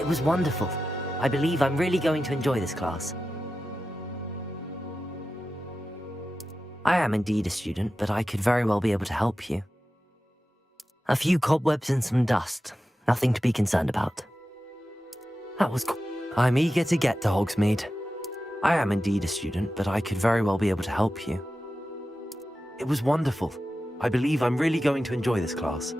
It was wonderful. I believe I'm really going to enjoy this class. I am indeed a student, but I could very well be able to help you. A few cobwebs and some dust. Nothing to be concerned about. That was cool. I'm eager to get to Hogsmeade. I am indeed a student, but I could very well be able to help you. It was wonderful. I believe I'm really going to enjoy this class.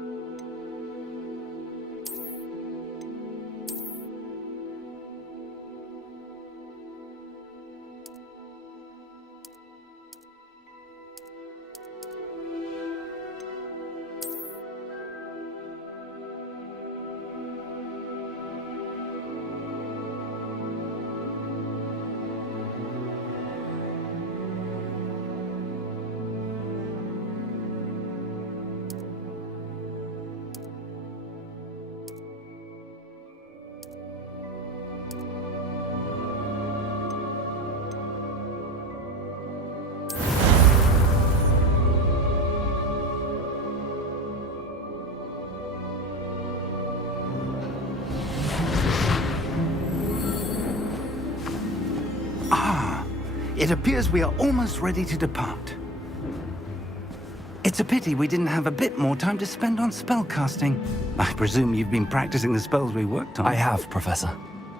It appears we are almost ready to depart. It's a pity we didn't have a bit more time to spend on spellcasting. I presume you've been practicing the spells we worked on. I have, Professor.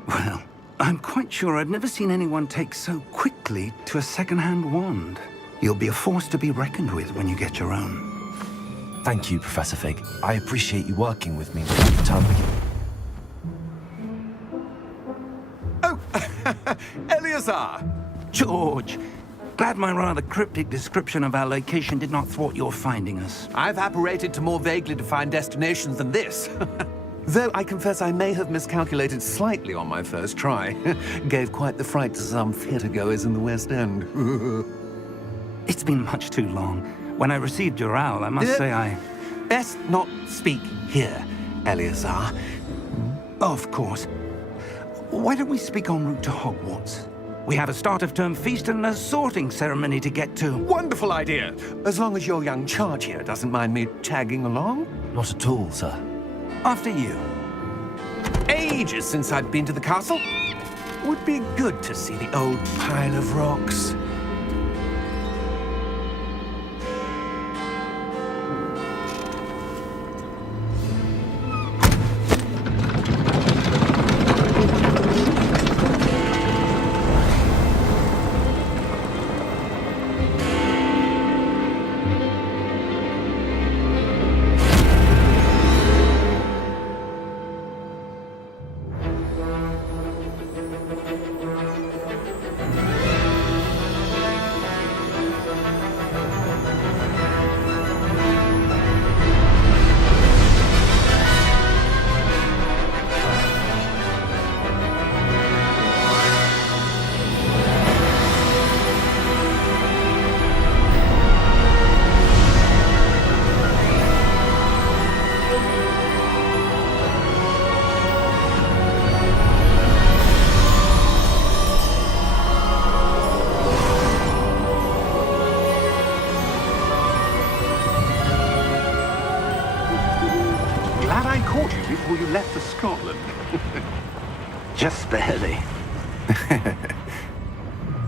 Well, I'm quite sure I've never seen anyone take so quickly to a second-hand wand. You'll be a force to be reckoned with when you get your own. Thank you, Professor Fig. I appreciate you working with me before the term begins. Oh, Eleazar! George, glad my rather cryptic description of our location did not thwart your finding us. I've apparated to more vaguely defined destinations than this. Though I confess I may have miscalculated slightly on my first try. Gave quite the fright to some theatre-goers in the West End. It's been much too long. When I received your owl, I must say I... Best not speak here, Eleazar. Of course. Why don't we speak en route to Hogwarts? We have a start-of-term feast and a sorting ceremony to get to. Wonderful idea! As long as your young charge here doesn't mind me tagging along. Not at all, sir. After you. Ages since I've been to the castle. Would be good to see the old pile of rocks. Before you left for Scotland. Just barely.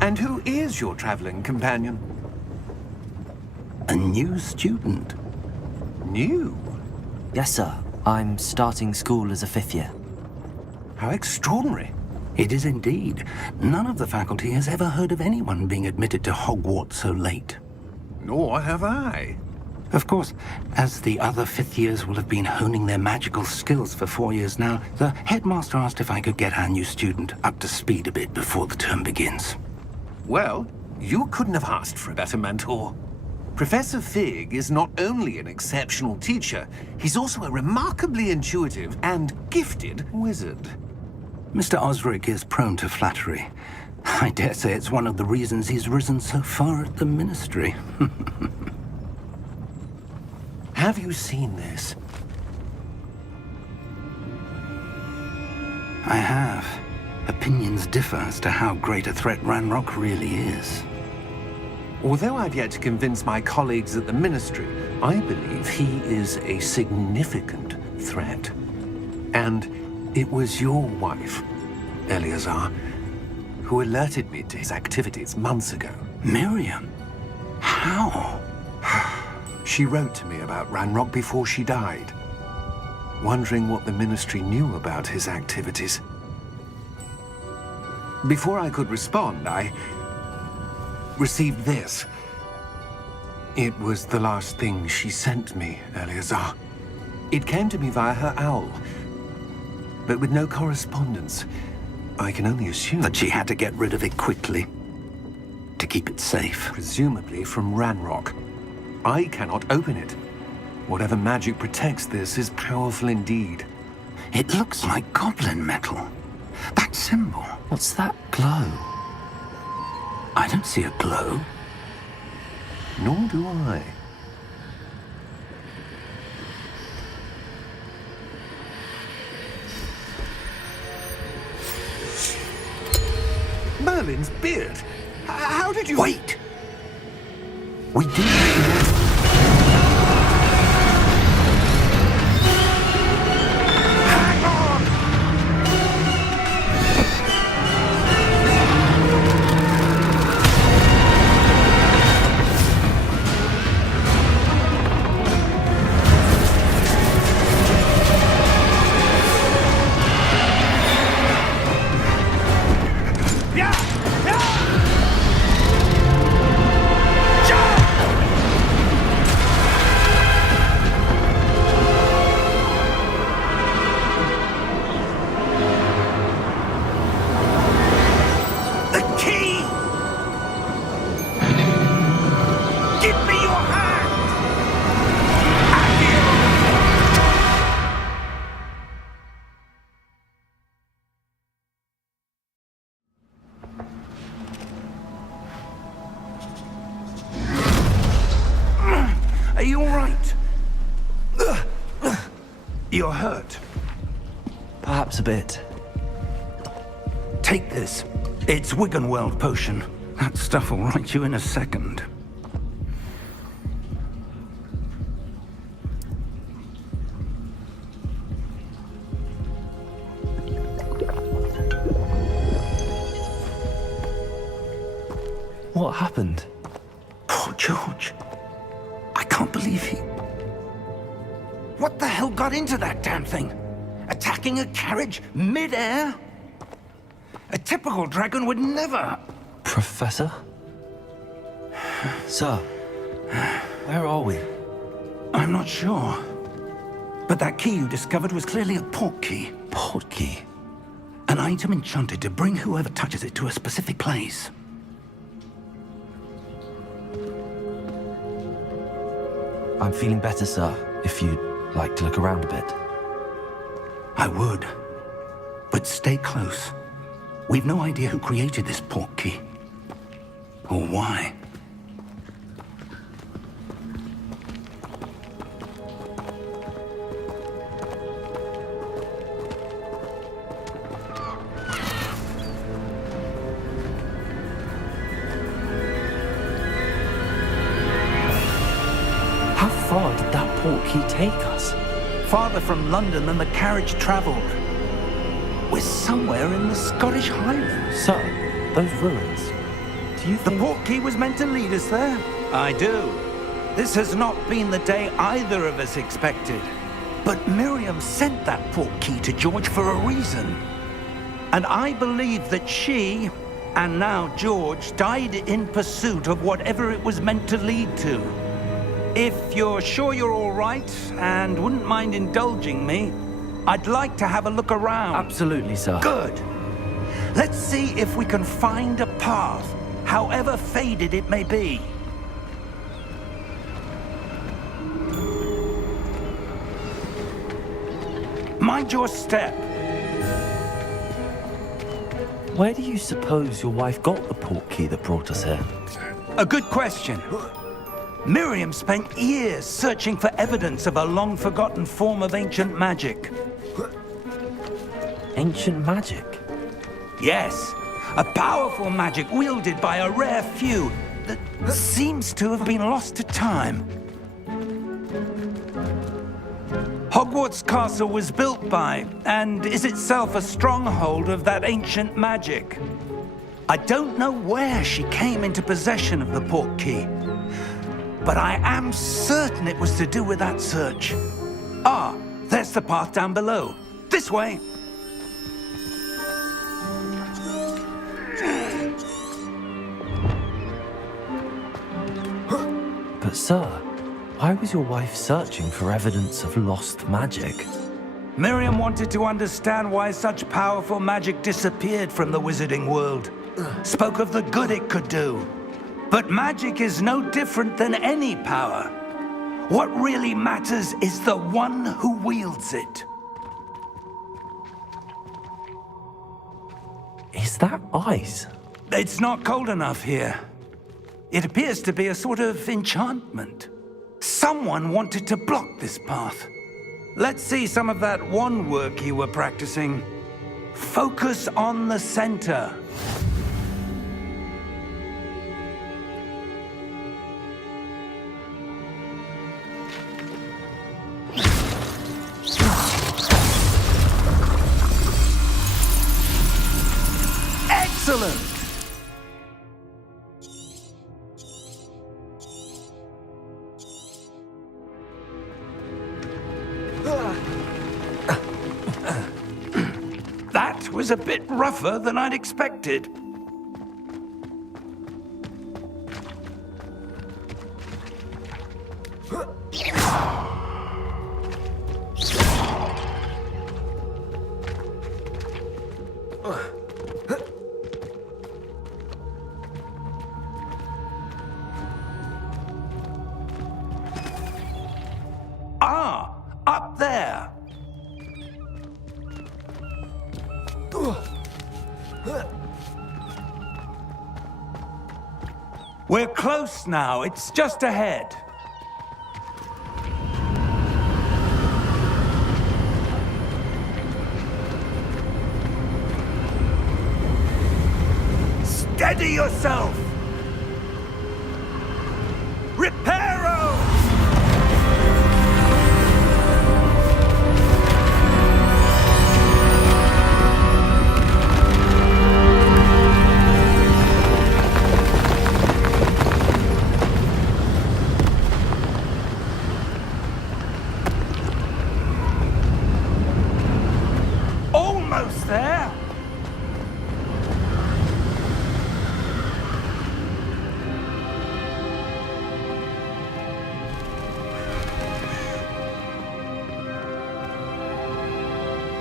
And who is your traveling companion? A new student. New? Yes, sir. I'm starting school as a 5th year. How extraordinary. It is indeed. None of the faculty has ever heard of anyone being admitted to Hogwarts so late. Nor have I. Of course, as the other 5th years will have been honing their magical skills for 4 years now, the headmaster asked if I could get our new student up to speed a bit before the term begins. Well, you couldn't have asked for a better mentor. Professor Fig is not only an exceptional teacher, he's also a remarkably intuitive and gifted wizard. Mr. Osric is prone to flattery. I dare say it's one of the reasons he's risen so far at the ministry. Have you seen this? I have. Opinions differ as to how great a threat Ranrock really is. Although I've yet to convince my colleagues at the Ministry, I believe he is a significant threat. And It was your wife, Eleazar, who alerted me to his activities months ago. Miriam? How? She wrote to me about Ranrock before she died, wondering what the Ministry knew about his activities. Before I could respond, I received this. It was the last thing she sent me, Eleazar. It came to me via her owl, but with no correspondence. I can only assume That she had to get rid of it quickly to keep it safe. presumably from Ranrock. I cannot open it. Whatever magic protects this is powerful indeed. It looks like goblin metal. That symbol. What's that glow? I don't see a glow. Nor do I. Merlin's beard. How did you... Wait! We do. Are you all right? You're hurt. Perhaps a bit. Take this. It's Wiggenweld potion. That stuff will right you in a second. What happened? Poor George. I can't believe he... What the hell got into that damn thing? Attacking a carriage mid-air? A typical dragon would never... Professor? Sir, where are we? I'm not sure. But that key you discovered was clearly a portkey. Portkey? An item enchanted to bring whoever touches it to a specific place. I'm feeling better, sir, if you'd like to look around a bit. I would. But stay close. We've no idea who created this portkey. Or why. How far did that portkey take us? Farther from London than the carriage traveled. We're somewhere in the Scottish Highlands. Sir, those ruins. Do you The think... portkey was meant to lead us there? I do. This has not been the day either of us expected. But Miriam sent that portkey to George for a reason. And I believe that she, and now George, died in pursuit of whatever it was meant to lead to. If you're sure you're all right, and wouldn't mind indulging me, I'd like to have a look around. Absolutely, sir. Good. Let's see if we can find a path, however faded it may be. Mind your step. Where do you suppose your wife got the portkey that brought us here? A good question. Miriam spent years searching for evidence of a long-forgotten form of ancient magic. Ancient magic? Yes, a powerful magic wielded by a rare few that seems to have been lost to time. Hogwarts Hogwarts Castle was built by, and is itself a stronghold of that ancient magic. I don't know where she came into possession of the portkey, but I am certain it was to do with that search. Ah, there's the path down below. This way. But sir, why was your wife searching for evidence of lost magic? Miriam wanted to understand why such powerful magic disappeared from the wizarding world. Spoke of the good it could do. But magic is no different than any power. What really matters is the one who wields it. Is that ice? It's not cold enough here. It appears to be a sort of enchantment. Someone wanted to block this path. Let's see some of that wand work you were practicing. Focus on the center. Excellent! That was a bit rougher than I'd expected. Ah, up there. We're close now. It's just ahead. Steady yourself! Reparo! Almost there!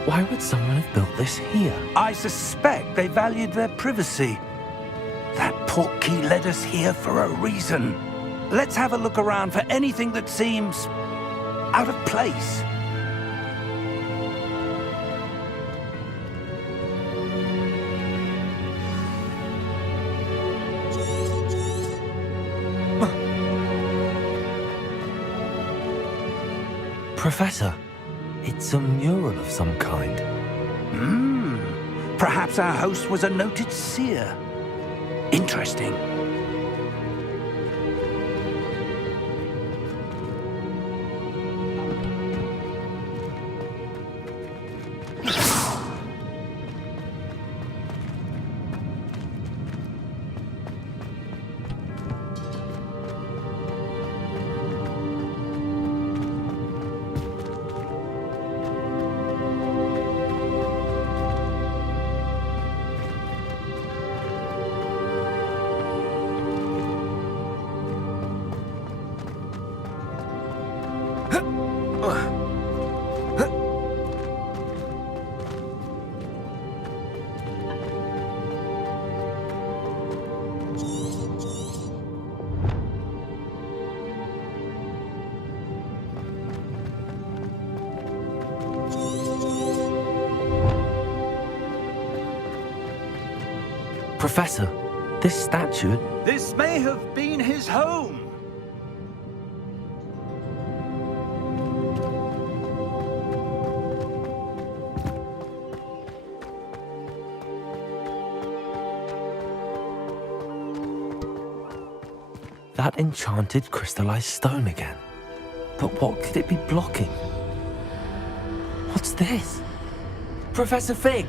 Why would someone have built this here? I suspect they valued their privacy. That portkey led us here for a reason. Let's have a look around for anything that seems out of place. Professor, it's a mural of some kind. Perhaps our host was a noted seer. Interesting. Professor, this statue... This may have been his home. That enchanted crystallized stone again. But what could it be blocking? What's this? Professor Fig!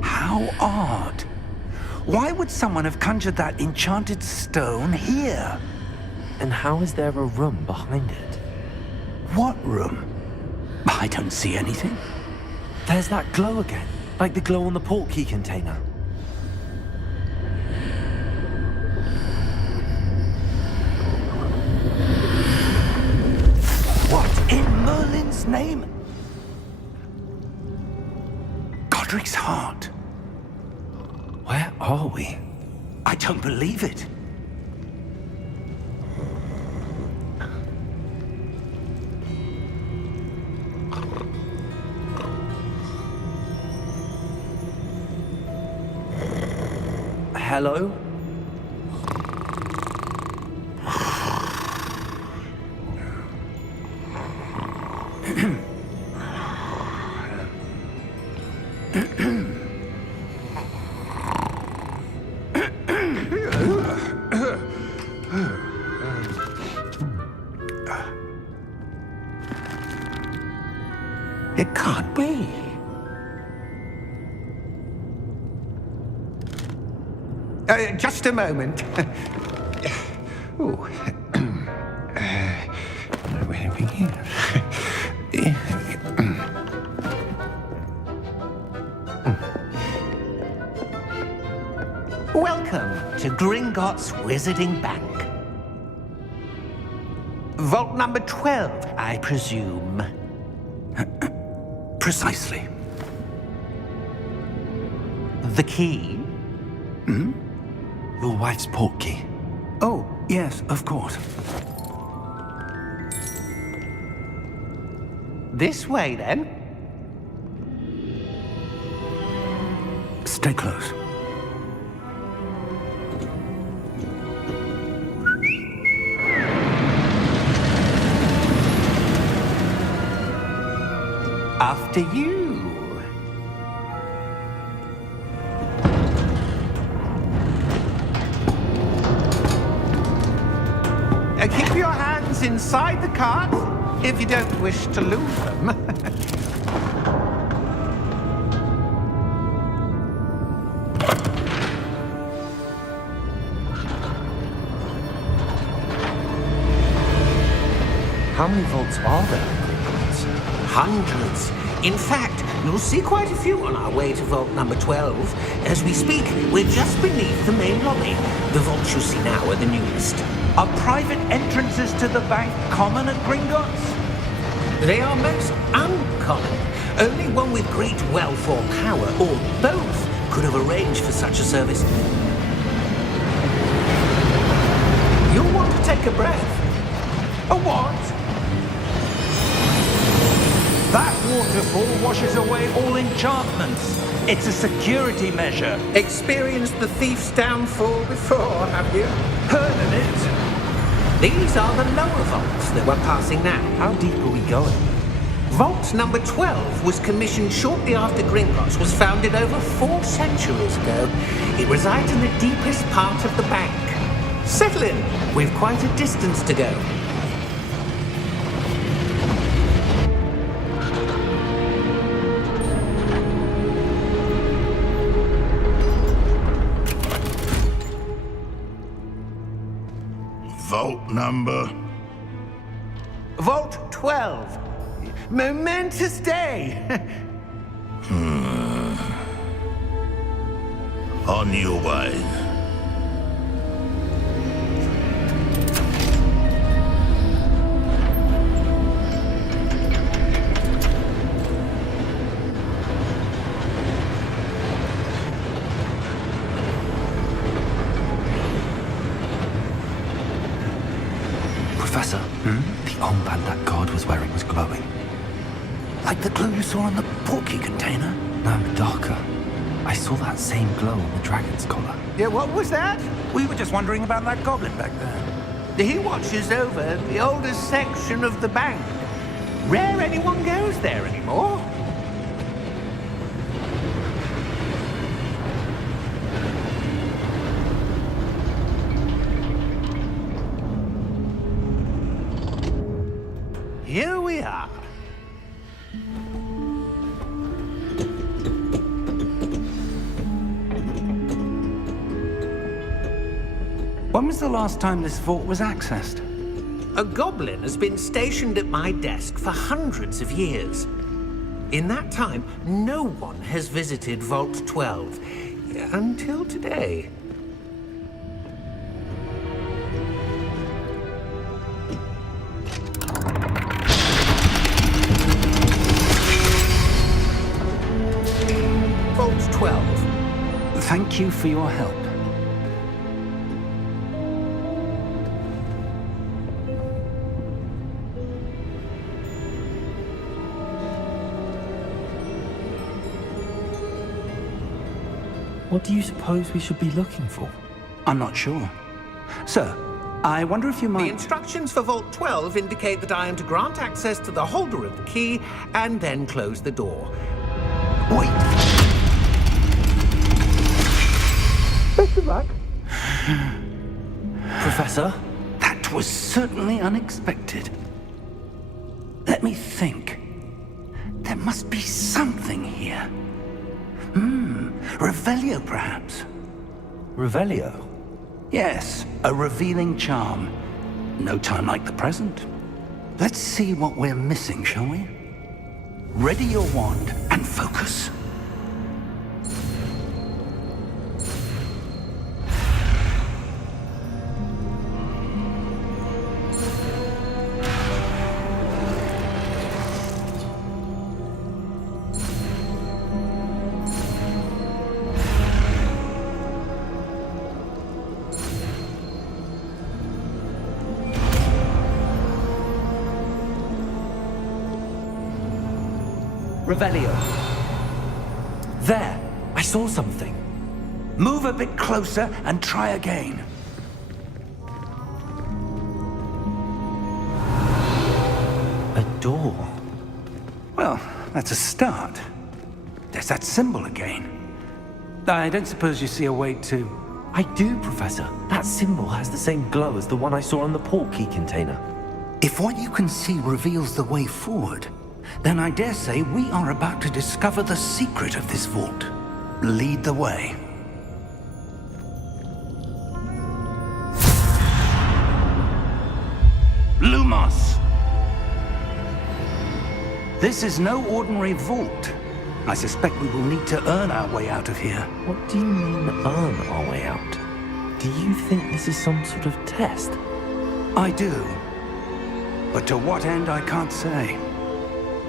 How odd. Why would someone have conjured that enchanted stone here? And how is there a room behind it? What room? I don't see anything. There's that glow again, like the glow on the portkey container. What in Merlin's name? Godric's heart. Where are we? I don't believe it. Hello? It can't be. Just a moment. Ooh. Where have we here? Welcome to Gringotts Wizarding Bank. Vault number 12, I presume. Precisely. The key? Your wife's portkey. Oh, yes, of course. This way, then. Stay close. After you. Keep your hands inside the cart if you don't wish to lose them. How many vaults are there in Gringotts? Hundreds. In fact, you'll see quite a few on our way to vault number 12. As we speak, we're just beneath the main lobby. The vaults you see now are the newest. Are private entrances to the bank common at Gringotts? They are most uncommon. Only one with great wealth or power, or both, could have arranged for such a service. You'll want to take a breath. A what? That waterfall washes away all enchantments. It's a security measure. Experienced the thief's downfall before, have you? Heard of it? These are the lower vaults that we're passing now. How deep are we going? Vault number 12 was commissioned shortly after Gringotts was founded over 4 centuries ago. It resides in the deepest part of the bank. Settle in. We've quite a distance to go. Vault number? Vault 12. Momentous day. On your way. Professor, the armband that guard was wearing was glowing. Like the glow you saw on the portkey container? No, darker. I saw that same glow on the dragon's collar. Yeah, what was that? We were just wondering about that goblin back there. He watches over the oldest section of the bank. Rare anyone goes there anymore. When was the last time this vault was accessed? A goblin has been stationed at my desk for hundreds of years. In that time, no one has visited Vault 12. Until today. Vault 12. Thank you for your help. What do you suppose we should be looking for? I'm not sure. Sir, I wonder if you The might... instructions for Vault 12 indicate that I am to grant access to the holder of the key and then close the door. Wait! Best of luck. Professor? That was certainly unexpected. Let me think. There must be something here. Revelio, perhaps? Revelio? Yes, a revealing charm. No time like the present. Let's see what we're missing, shall we? Ready your wand and focus. Revelio. There! I saw something. Move a bit closer and try again. A door. Well, that's a start. There's that symbol again. I don't suppose you see a way to... I do, Professor. That symbol has the same glow as the one I saw on the port key container. If what you can see reveals the way forward, then I dare say we are about to discover the secret of this vault. Lead the way. Lumos! This is no ordinary vault. I suspect we will need to earn our way out of here. What do you mean, earn our way out? Do you think this is some sort of test? I do. But to what end, I can't say.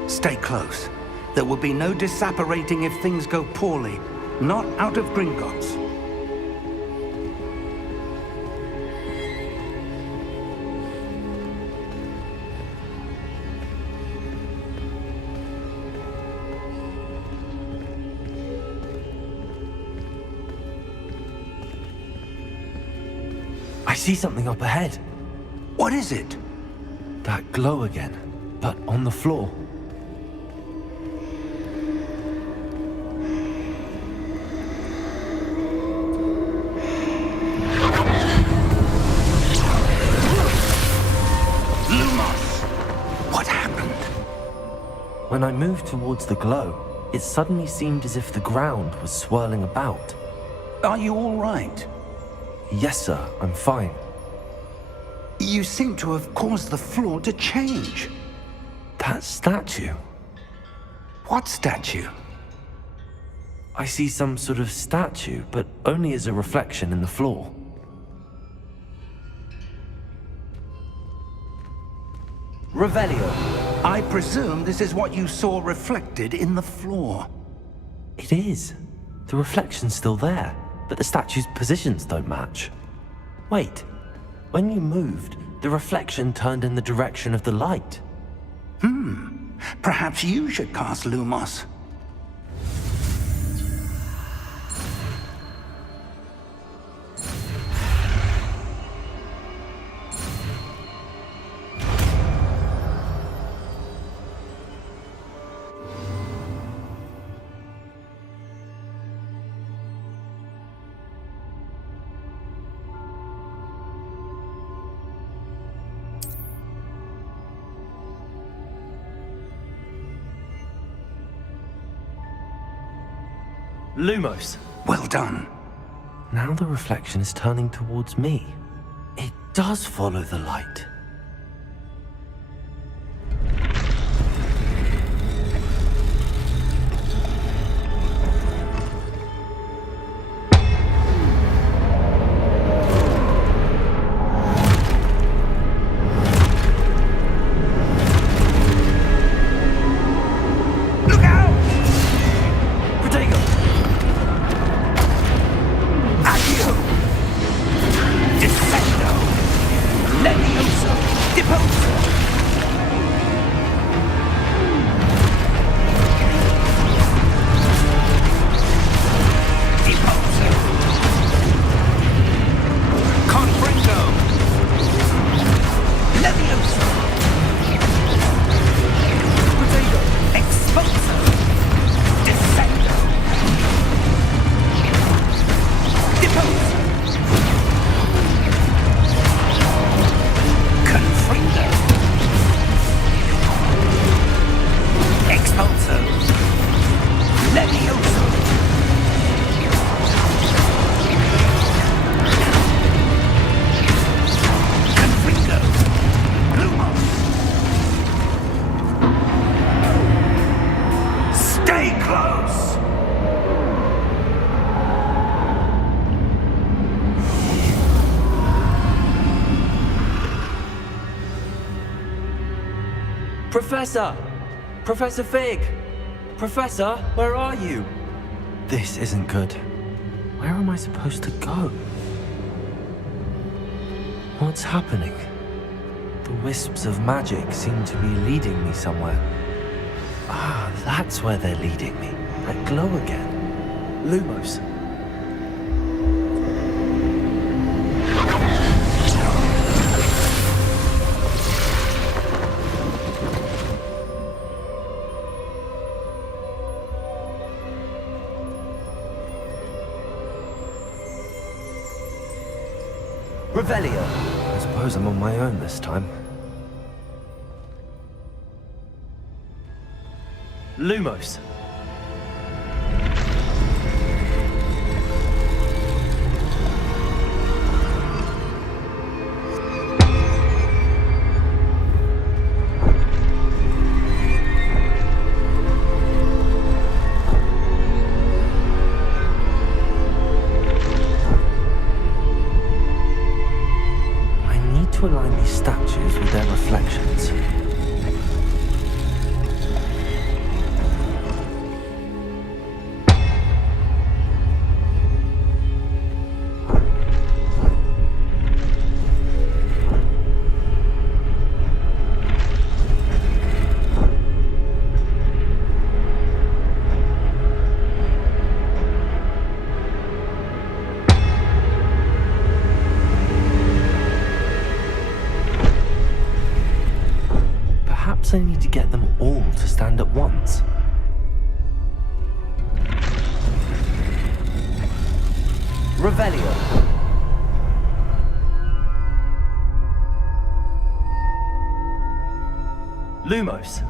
Stay close. There will be no disapparating if things go poorly. Not out of Gringotts. I see something up ahead. What is it? That glow again, but on the floor. Lumos! What happened? When I moved towards the glow, it suddenly seemed as if the ground was swirling about. Are you all right? Yes, sir, I'm fine. You seem to have caused the floor to change. That statue. What statue? I see some sort of statue, but only as a reflection in the floor. Revelio. I presume this is what you saw reflected in the floor. It is. The reflection's still there, but the statue's positions don't match. Wait, when you moved, the reflection turned in the direction of the light. Perhaps you should cast Lumos. Lumos! Well done. Now the reflection is turning towards me. does follow the light. Professor! Professor Fig! Professor, where are you? This isn't good. Where am I supposed to go? What's happening? The wisps of magic seem to be leading me somewhere. Ah, that's where they're leading me. That glow again. Lumos. Revelio. I suppose I'm on my own this time. Lumos. To align these statues with their reflections. I need to get them all to stand at once. Revelio. Lumos.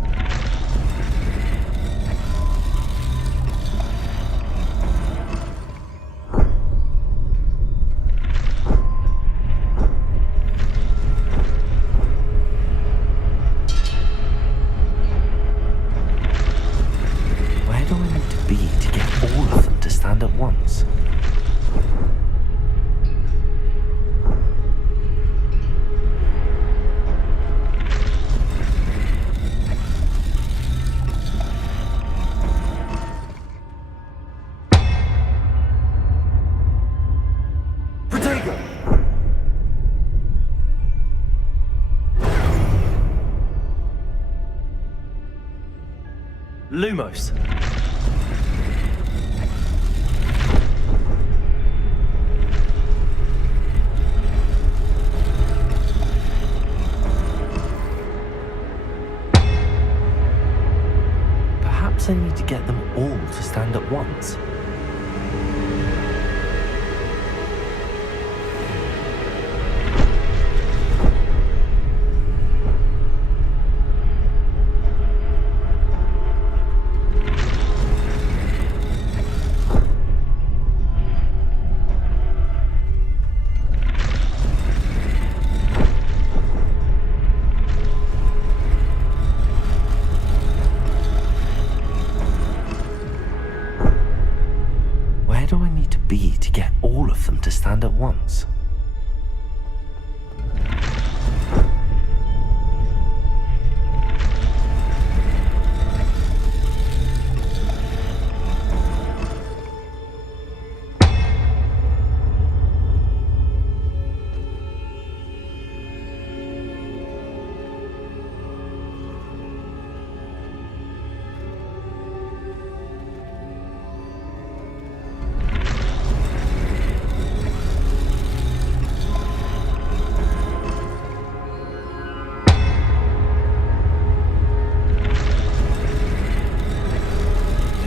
At once. Protego! Lumos. I need to get them all to stand at once. be to get all of them to stand at once?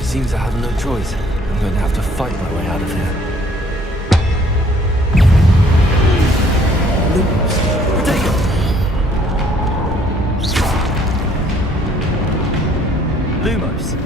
Seems I have no choice. I'm going to have to fight my way out of here. Lumos!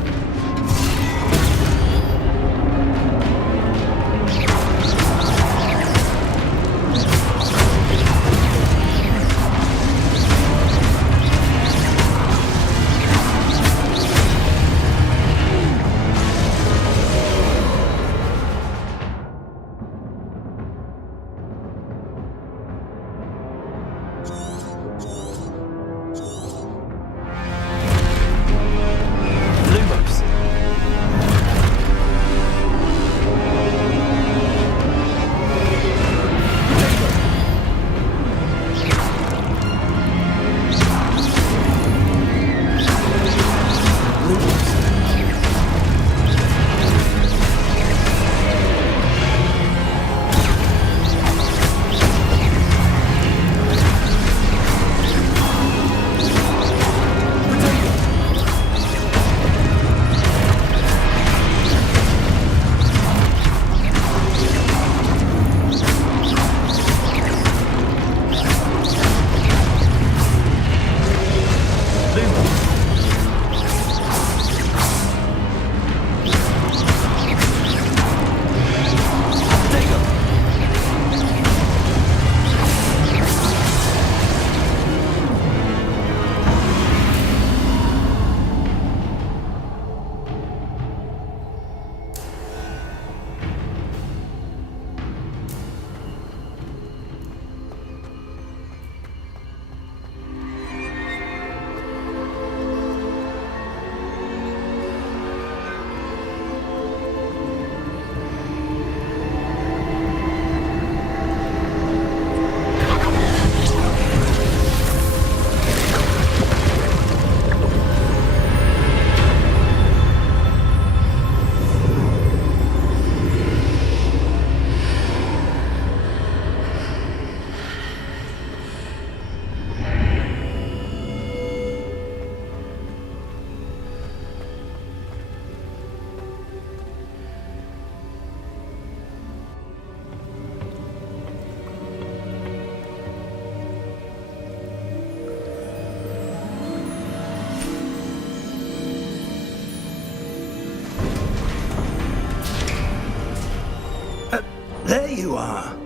There you are.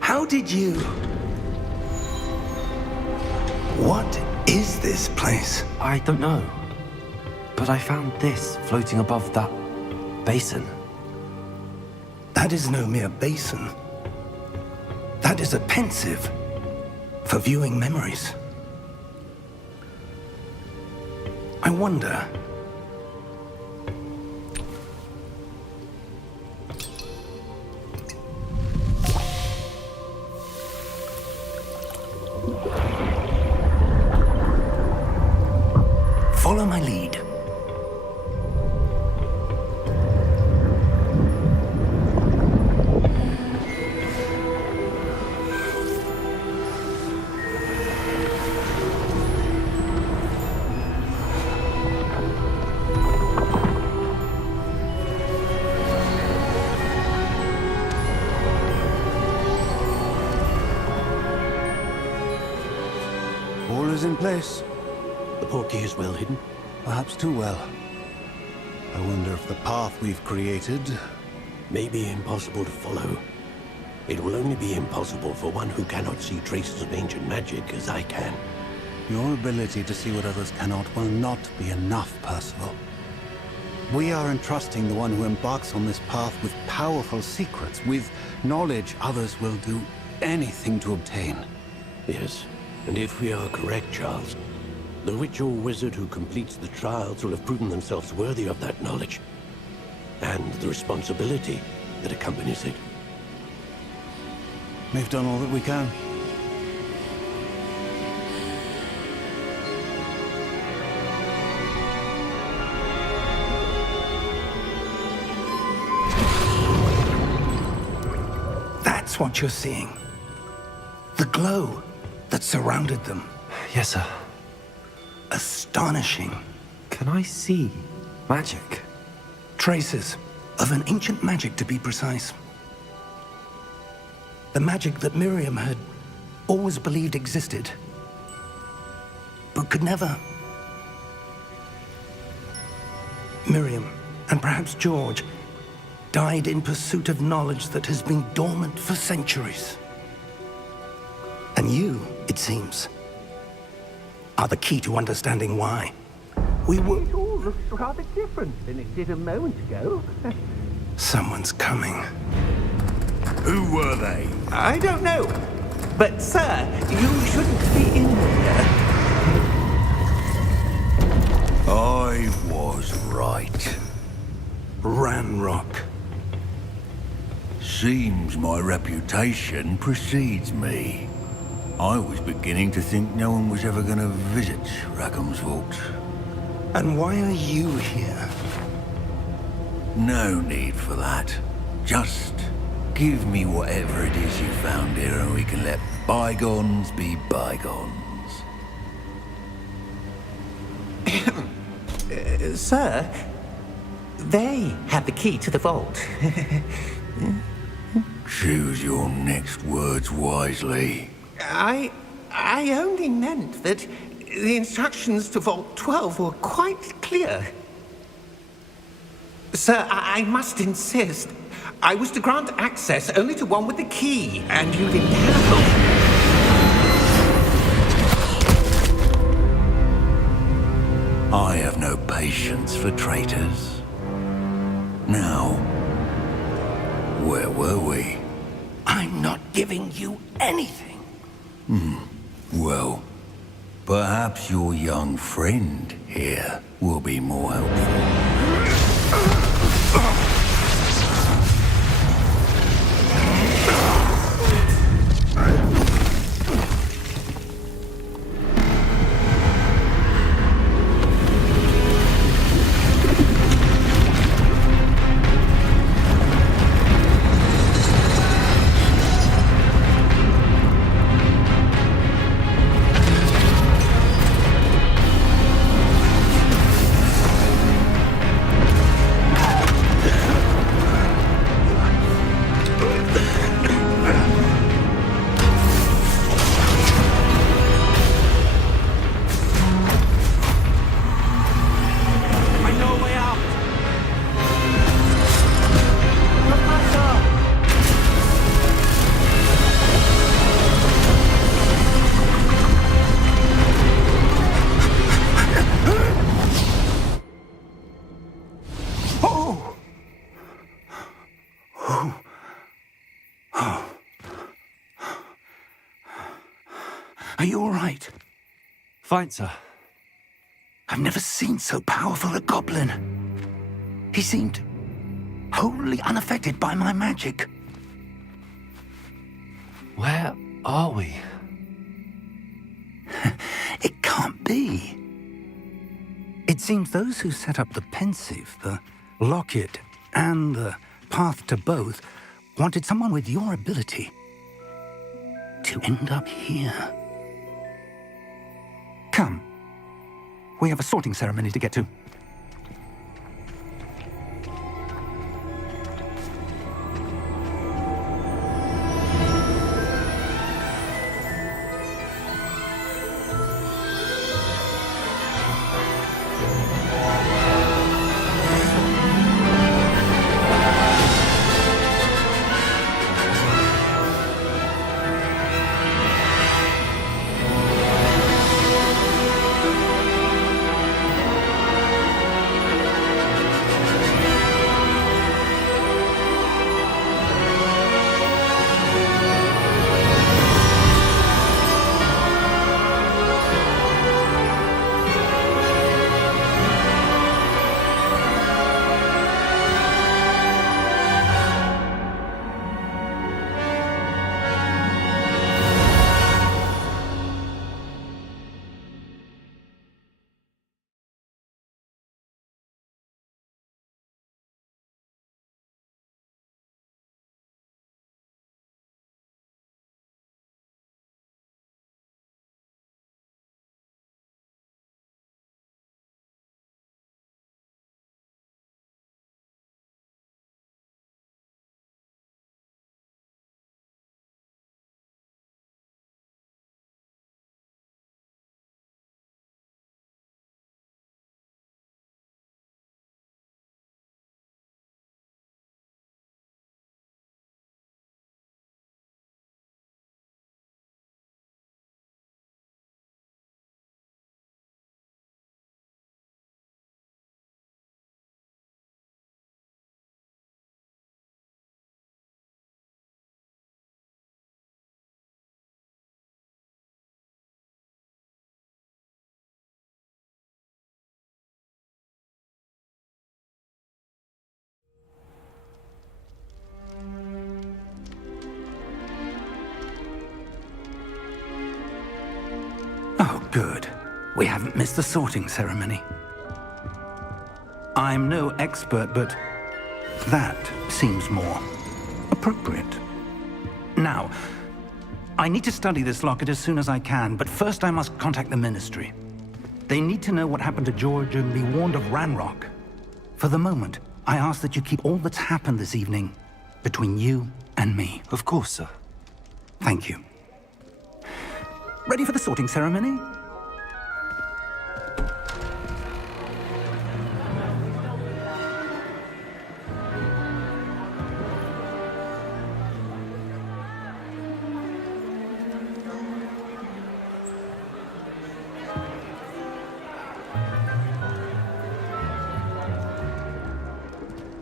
How did you... What is this place? I don't know. But I found this floating above that basin. That is no mere basin. That is a pensive for viewing memories. I wonder... Follow my lead. All is in place. The portkey is well hidden. Perhaps too well. I wonder if the path we've created... May be impossible to follow. It will only be impossible for one who cannot see traces of ancient magic as I can. Your ability to see what others cannot will not be enough, Percival. We are entrusting the one who embarks on this path with powerful secrets, with knowledge others will do anything to obtain. Yes, and if we are correct, Charles, the witch or wizard who completes the trials will have proven themselves worthy of that knowledge, and the responsibility that accompanies it. We've done all that we can. That's what you're seeing. The glow that surrounded them. Yes, sir. Astonishing. Can I see magic? Traces of an ancient magic, to be precise. The magic that Miriam had always believed existed, but could never. Miriam, and perhaps George, died in pursuit of knowledge that has been dormant for centuries. And you, it seems, are the key to understanding why. We were... It all looks rather different than it did a moment ago. Someone's coming. Who were they? I don't know. But, sir, you shouldn't be in here. I was right. Ranrock. Seems my reputation precedes me. I was beginning to think no one was ever going to visit Rackham's vault. And why are you here? No need for that. Just give me whatever it is you found here and we can let bygones be bygones. Sir, they have the key to the vault. Choose your next words wisely. I only meant that the instructions to Vault 12 were quite clear. Sir, I must insist. I was to grant access only to one with the key, and you didn't have. I have no patience for traitors. Now, where were we? I'm not giving you anything. Well, perhaps your young friend here will be more helpful. Are you all right? Fine, sir. I've never seen so powerful a goblin. He seemed wholly unaffected by my magic. Where are we? It can't be. It seems those who set up the pensive, the locket, and the path to both wanted someone with your ability to end up here. Come. We have a sorting ceremony to get to. Good. We haven't missed the sorting ceremony. I'm no expert, but that seems more appropriate. Now, I need to study this locket as soon as I can, but first I must contact the Ministry. They need to know what happened to George and be warned of Ranrock. For the moment, I ask that you keep all that's happened this evening between you and me. Of course, sir. Thank you. Ready for the sorting ceremony?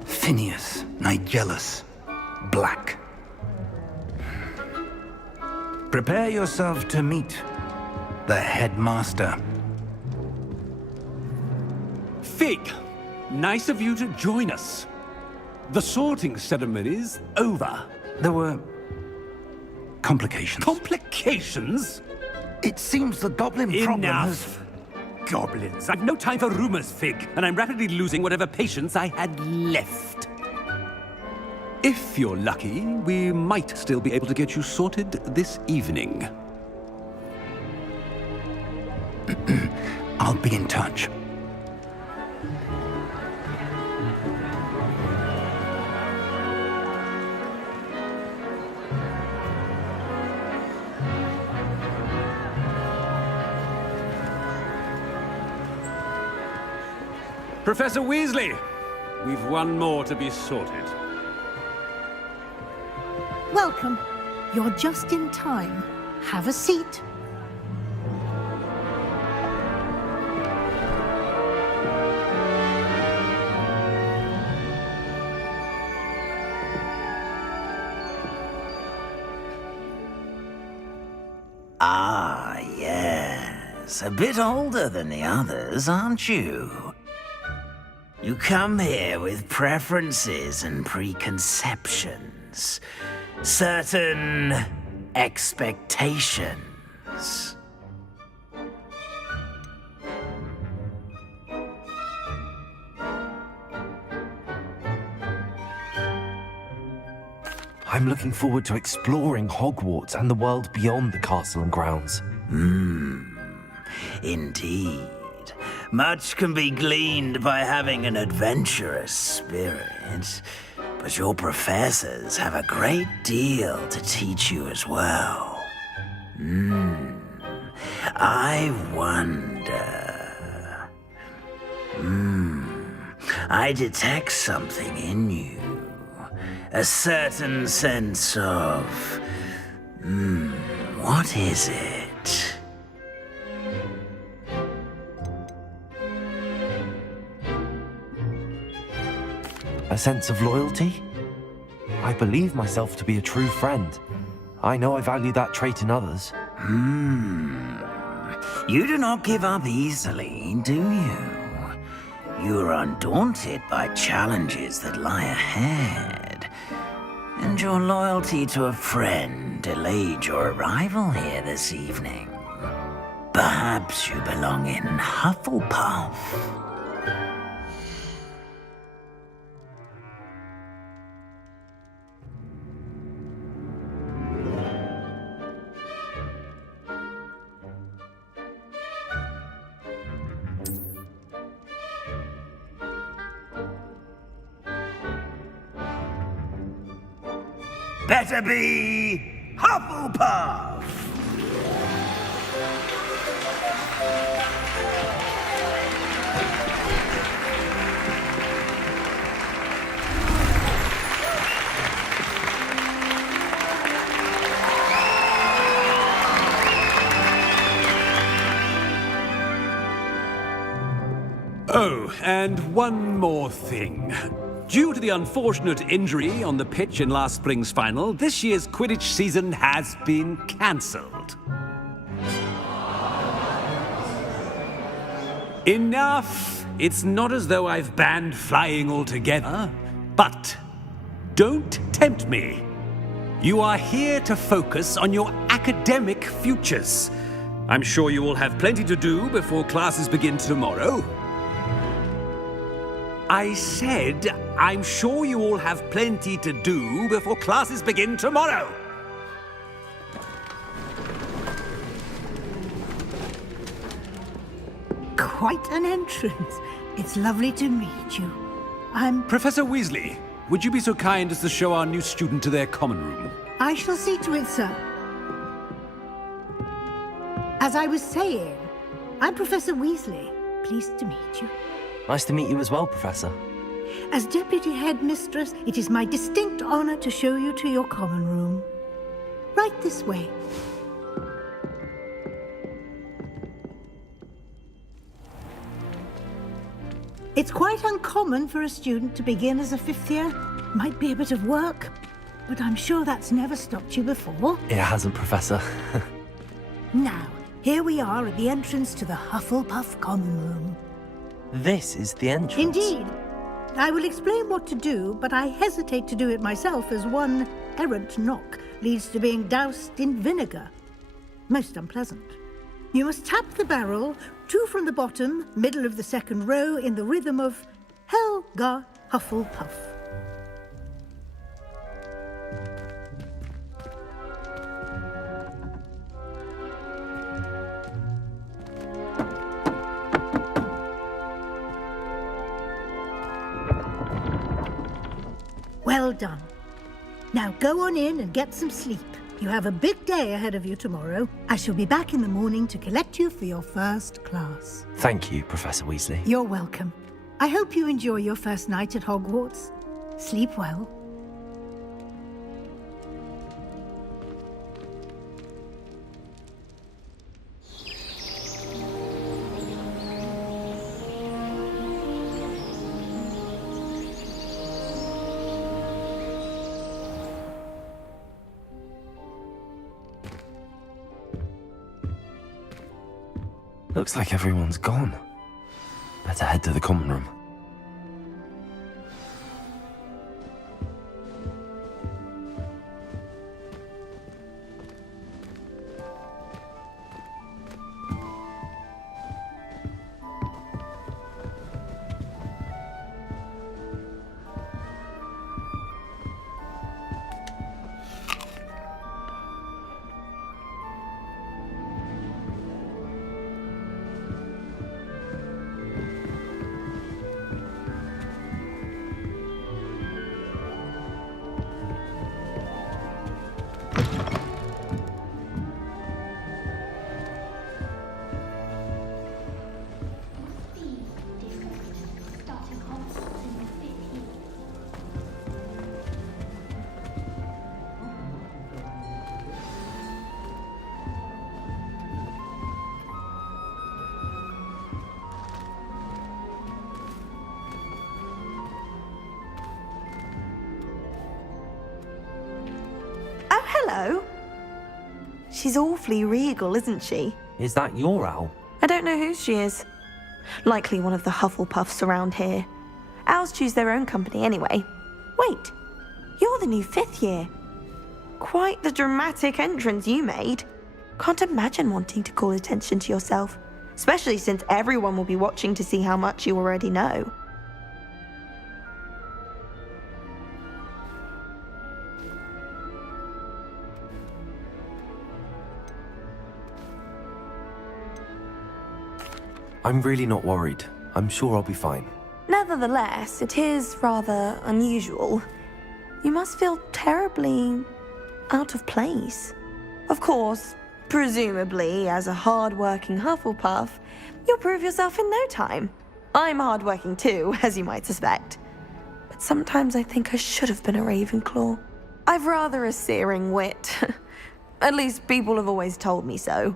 Phineas, Nigellus, Black. Prepare yourself to meet the headmaster. Fig, nice of you to join us. The sorting ceremony's over. There were complications. Complications? It seems the goblin problem has... Enough! Goblins. I've no time for rumors, Fig, and I'm rapidly losing whatever patience I had left. If you're lucky, we might still be able to get you sorted this evening. I'll be in touch. Professor Weasley, we've one more to be sorted. Welcome. You're just in time. Have a seat. Ah, yes. A bit older than the others, aren't you? You come here with preferences and preconceptions. Certain expectations. I'm looking forward to exploring Hogwarts and the world beyond the castle and grounds. Indeed. Much can be gleaned by having an adventurous spirit, but your professors have a great deal to teach you as well. I wonder... I detect something in you. A certain sense of... what is it? A sense of loyalty? I believe myself to be a true friend. I know I value that trait in others. You do not give up easily, do you? You are undaunted by challenges that lie ahead. And your loyalty to a friend delayed your arrival here this evening. Perhaps you belong in Hufflepuff. Better be Hufflepuff! Oh, and one more thing. Due to the unfortunate injury on the pitch in last spring's final, this year's Quidditch season has been cancelled. Enough! It's not as though I've banned flying altogether, but don't tempt me. You are here to focus on your academic futures. I'm sure you all have plenty to do before classes begin tomorrow. I said, I'm sure you all have plenty to do before classes begin tomorrow. Quite an entrance. It's lovely to meet you. Professor Weasley, would you be so kind as to show our new student to their common room? I shall see to it, sir. As I was saying, I'm Professor Weasley. Pleased to meet you. Nice to meet you as well, Professor. As Deputy Headmistress, it is my distinct honor to show you to your common room. Right this way. It's quite uncommon for a student to begin as a fifth year. Might be a bit of work, but I'm sure that's never stopped you before. It hasn't, Professor. Now, here we are at the entrance to the Hufflepuff Common Room. This is the entrance. Indeed. I will explain what to do, but I hesitate to do it myself as one errant knock leads to being doused in vinegar. Most unpleasant. You must tap the barrel, 2 from the bottom, middle of the second row, in the rhythm of Helga Hufflepuff. Well done. Now go on in and get some sleep. You have a big day ahead of you tomorrow. I shall be back in the morning to collect you for your first class. Thank you, Professor Weasley. You're welcome. I hope you enjoy your first night at Hogwarts. Sleep well. Looks like everyone's gone. Better head to the common room. Hello. She's awfully regal, isn't she? Is that your owl? I don't know whose she is. Likely one of the Hufflepuffs around here. Owls choose their own company anyway. Wait, you're the new 5th year. Quite the dramatic entrance you made. Can't imagine wanting to call attention to yourself, especially since everyone will be watching to see how much you already know. I'm really not worried. I'm sure I'll be fine. Nevertheless, it is rather unusual. You must feel terribly out of place. Of course, presumably, as a hard-working Hufflepuff, you'll prove yourself in no time. I'm hard-working too, as you might suspect. But sometimes I think I should have been a Ravenclaw. I've rather a searing wit. At least people have always told me so.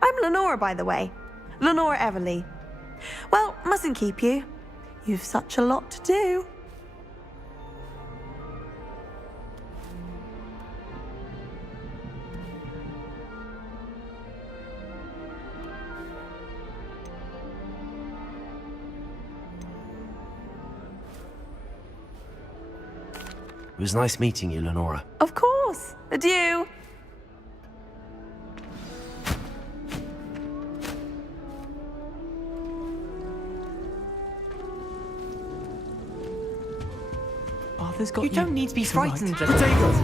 I'm Lenora, by the way. Lenora Everly. Well, mustn't keep you. You've such a lot to do. It was nice meeting you, Lenora. Of course. Adieu. Arthur's got you. You don't need to be frightened. Potatoes!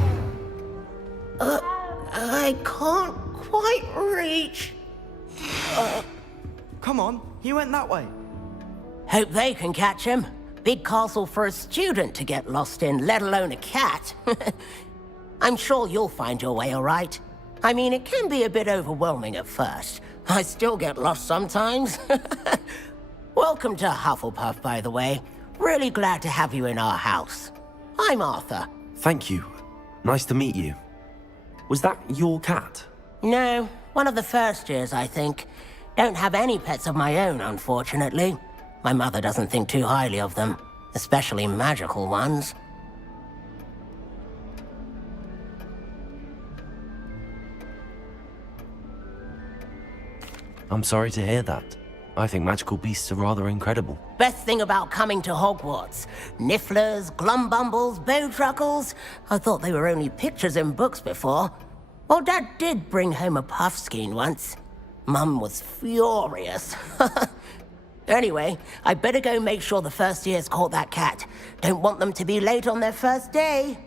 I can't quite reach. Come on, he went that way. Hope they can catch him. Big castle for a student to get lost in, let alone a cat. I'm sure you'll find your way all right. I mean, it can be a bit overwhelming at first. I still get lost sometimes. Welcome to Hufflepuff, by the way. Really glad to have you in our house. I'm Arthur. Thank you. Nice to meet you. Was that your cat? No, one of the first years, I think. Don't have any pets of my own, unfortunately. My mother doesn't think too highly of them, especially magical ones. I'm sorry to hear that. I think magical beasts are rather incredible. Best thing about coming to Hogwarts. Nifflers, glumbumbles, bowtruckles. I thought they were only pictures in books before. Well, Dad did bring home a puffskein once. Mum was furious. Anyway, I better go make sure the first years caught that cat. Don't want them to be late on their first day.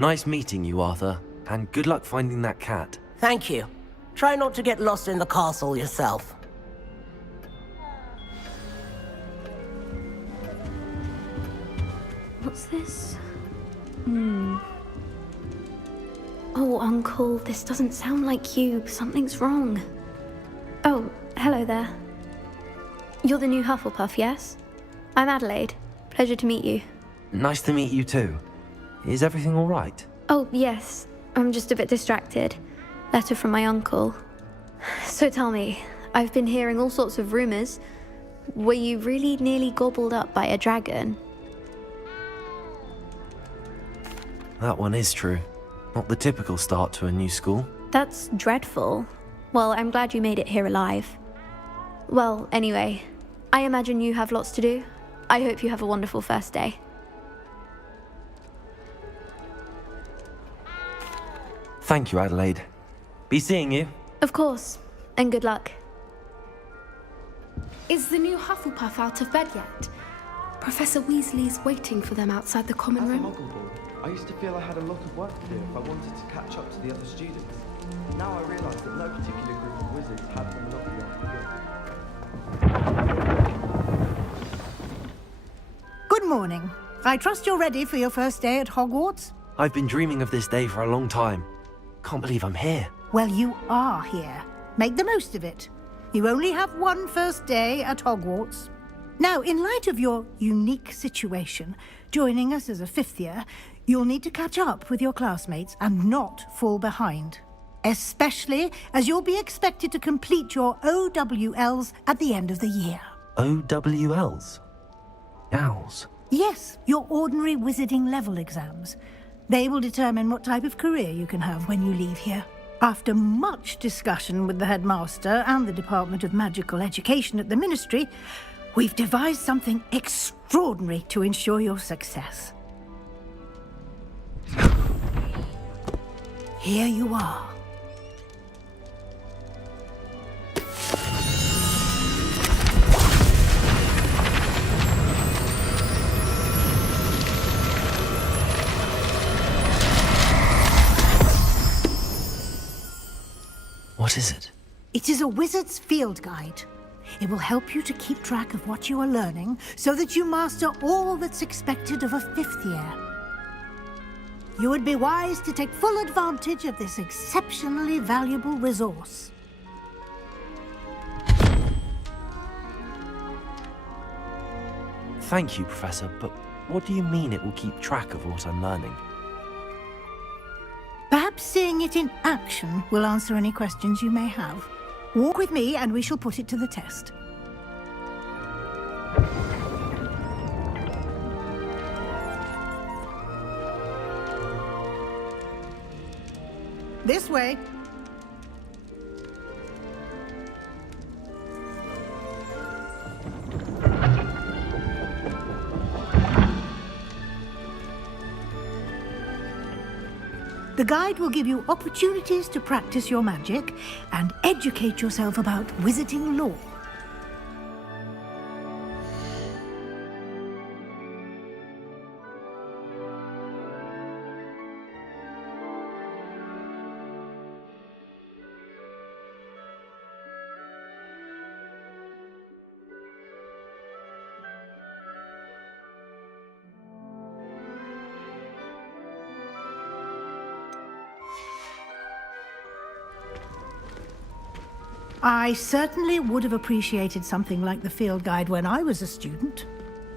Nice meeting you, Arthur, and good luck finding that cat. Thank you. Try not to get lost in the castle yourself. What's this? Oh, Uncle, this doesn't sound like you. Something's wrong. Oh, hello there. You're the new Hufflepuff, yes? I'm Adelaide. Pleasure to meet you. Nice to meet you too. Is everything all right? Oh, yes. I'm just a bit distracted. Letter from my uncle. So tell me, I've been hearing all sorts of rumors. Were you really nearly gobbled up by a dragon? That one is true. Not the typical start to a new school. That's dreadful. Well, I'm glad you made it here alive. Well, anyway, I imagine you have lots to do. I hope you have a wonderful first day. Thank you, Adelaide. Be seeing you. Of course, and good luck. Is the new Hufflepuff out of bed yet? Professor Weasley's waiting for them outside the common room. I used to feel I had a lot of work to do if I wanted to catch up to the other students. Now I realise that no particular group of wizards had the monopoly on Good morning. I trust you're ready for your first day at Hogwarts? I've been dreaming of this day for a long time. Can't believe I'm here. Well, you are here. Make the most of it. You only have one first day at Hogwarts. Now, in light of your unique situation, joining us as a fifth year, you'll need to catch up with your classmates and not fall behind. Especially as you'll be expected to complete your OWLs at the end of the year. OWLs? Owls? Yes, your ordinary wizarding level exams. They will determine what type of career you can have when you leave here. After much discussion with the headmaster and the Department of Magical Education at the Ministry, we've devised something extraordinary to ensure your success. Here you are. What is it? It is a wizard's field guide. It will help you to keep track of what you are learning so that you master all that's expected of a fifth year. You would be wise to take full advantage of this exceptionally valuable resource. Thank you, Professor, but what do you mean it will keep track of what I'm learning? Perhaps seeing it in action will answer any questions you may have. Walk with me and we shall put it to the test. This way. The guide will give you opportunities to practice your magic and educate yourself about wizarding lore. I certainly would have appreciated something like the field guide when I was a student.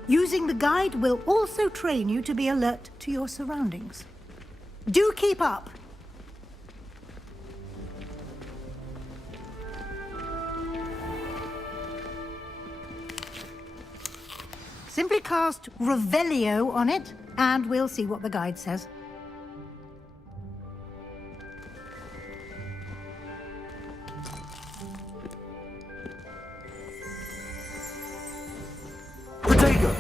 Using the guide will also train you to be alert to your surroundings. Do keep up! Simply cast Revelio on it, and we'll see what the guide says. Protego!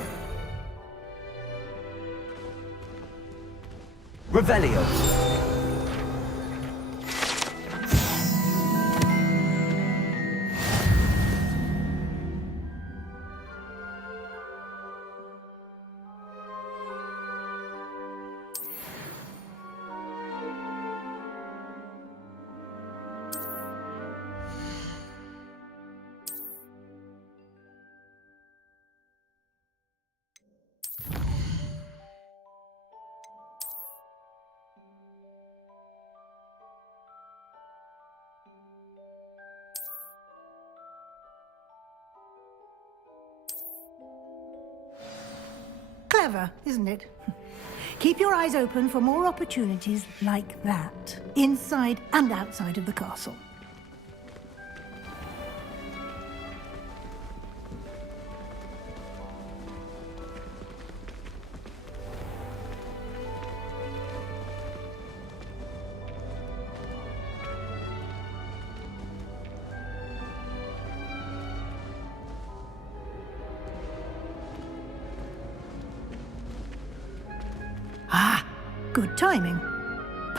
Revelio! Clever, isn't it? Keep your eyes open for more opportunities like that, inside and outside of the castle. Good timing.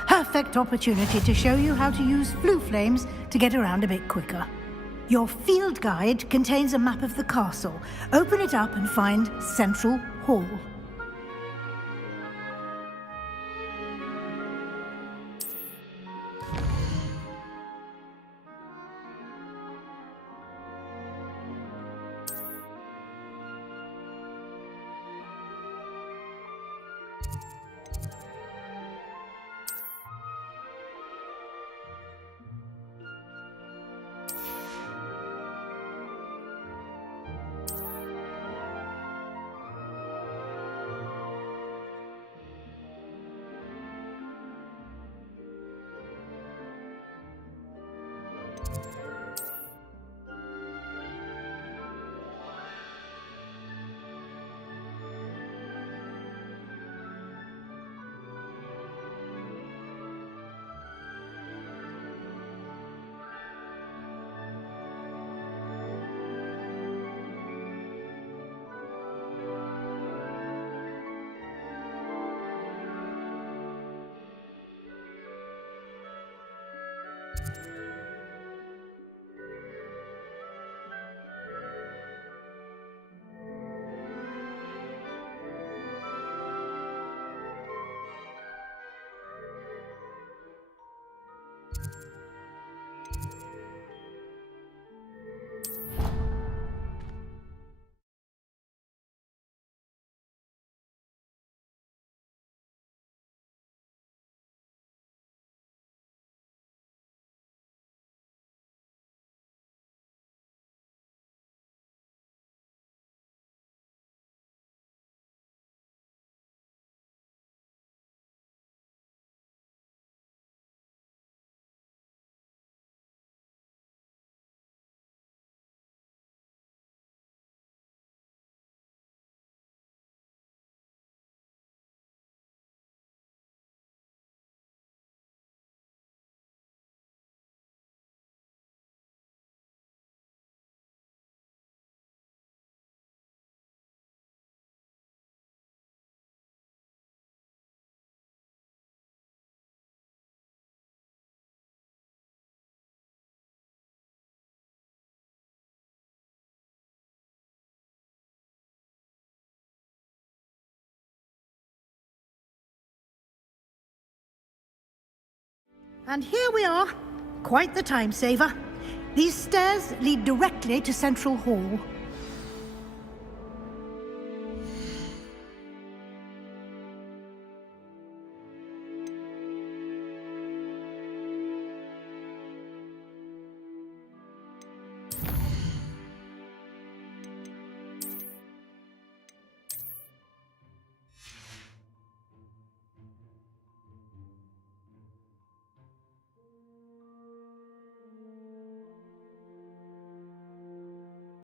Perfect opportunity to show you how to use blue flames to get around a bit quicker. Your field guide contains a map of the castle. Open it up and find Central Hall. And here we are. Quite the time saver. These stairs lead directly to Central Hall.